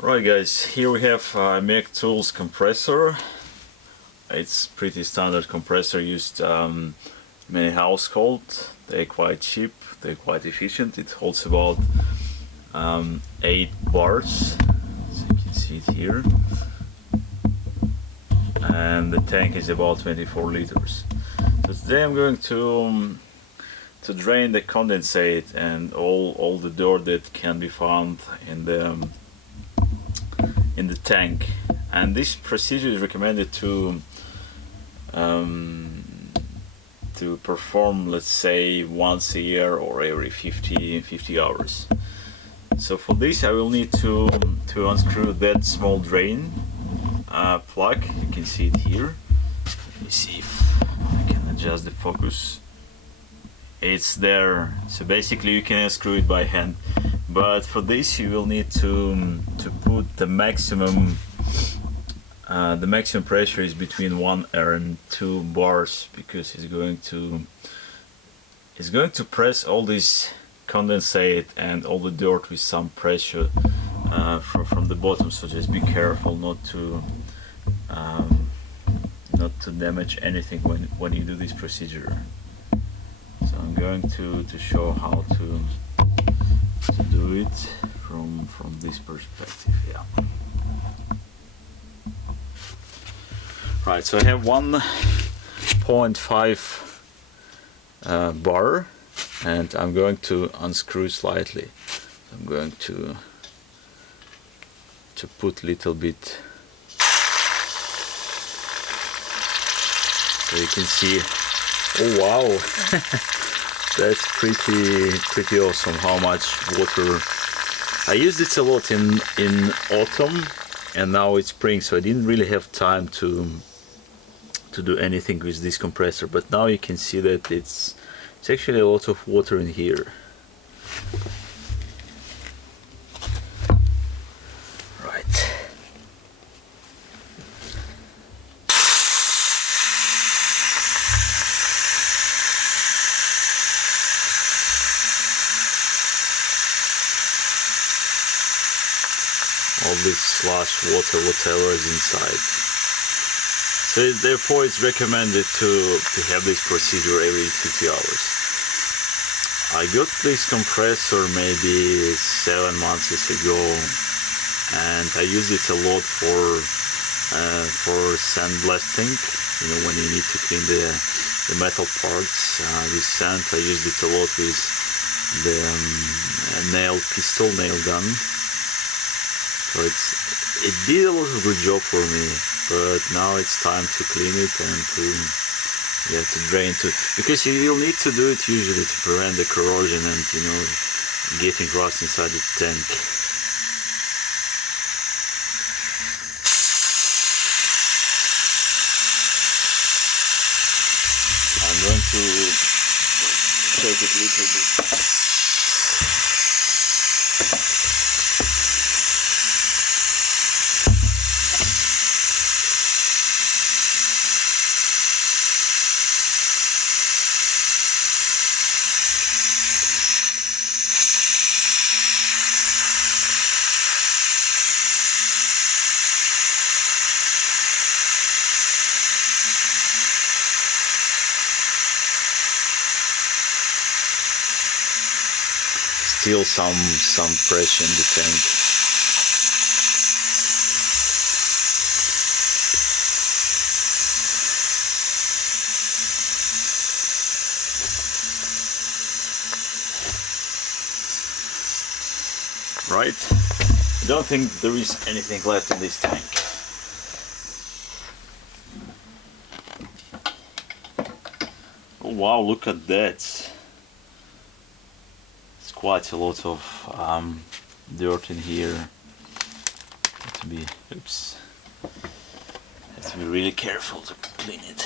Right guys, here we have Meec Tools compressor. It's pretty standard compressor used many households. They're quite cheap, they're quite efficient. It holds about 8 bars, so you can see it here. And the tank is about 24 liters. So today I'm going to drain the condensate and all the dirt that can be found in the tank, and this procedure is recommended to perform, let's say, once a year or every 50 hours. So for this I will need to unscrew that small drain plug. You can see it here. Let me see if I can adjust the focus. It's there, so basically you can unscrew it by hand, but for this you will need to put the maximum pressure is between 1 and 2 bars, because it's going to press all this condensate and all the dirt with some pressure from the bottom. So just be careful not to damage anything when you do this procedure. So I'm going to show how to do it from this perspective. Yeah. Right. So I have 1.5 bar, and I'm going to unscrew slightly. I'm going to put a little bit, so you can see. Oh wow. That's pretty awesome how much water. I used it a lot in autumn, and now it's spring, so I didn't really have time to do anything with this compressor, but now you can see that it's actually a lot of water in here. Right. All this slush water, whatever is inside. So therefore it's recommended to have this procedure every 50 hours. I got this compressor maybe 7 months ago, and I use it a lot for sandblasting. You know, when you need to clean the metal parts with sand. I used it a lot with the pistol nail gun. So it did a lot of good job for me, but now it's time to clean it and to drain too, because you'll need to do it usually to prevent the corrosion and, you know, getting rust inside the tank. I'm going to shake it a little bit. Still some pressure in the tank. Right? I don't think there is anything left in this tank. Oh wow, look at that. Quite a lot of dirt in here. Have to be really careful to clean it.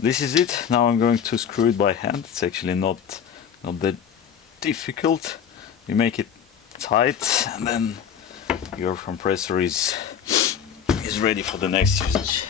This is it. Now I'm going to screw it by hand. It's actually not that difficult. You make it tight, and then your compressor is ready for the next usage.